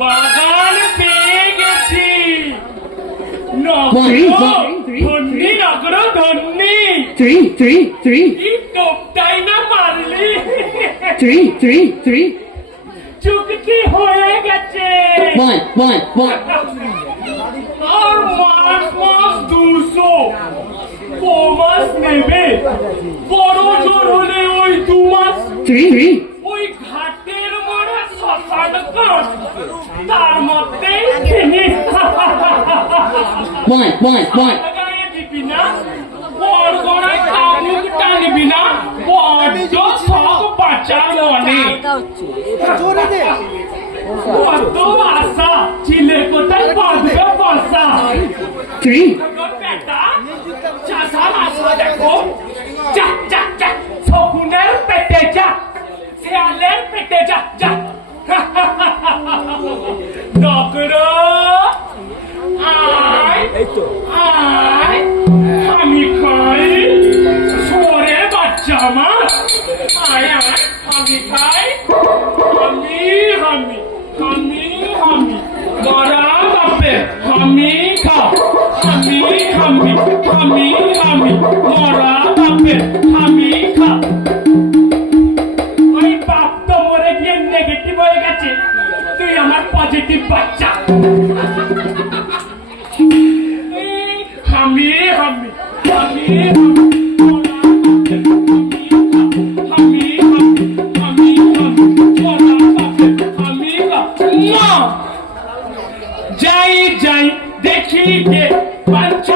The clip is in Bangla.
বাগান পেয়ে গেছি। ধন্যি নগর ধন্যি টোপটাই না মারলি চুক্তি হয়ে গেছে। আর মাস মাস দুশো। ক মাস নেবে। বড় জোর হলে ওই দু মাস। তার মধ্যেই তিনি one, one, one, দিবি না বড় গড়ায় কামুক টানবি না বড্ড সব মনে আশা ছিলে কোথায় বাঁধবে বেটা দেখো আয় আমি খাই আমি আমি আমি আমি মরা বাপে আমি খা আমি আমি আমি আমি মরা বাপে আমি খা ওই বাপ তো মরে গিয়ে নেগেটিভ হয়ে গেছে তুই আমার পজিটিভ বাচ্চা আমি আমি আমি আমি যাই যাই দেখি গে বাচ্চা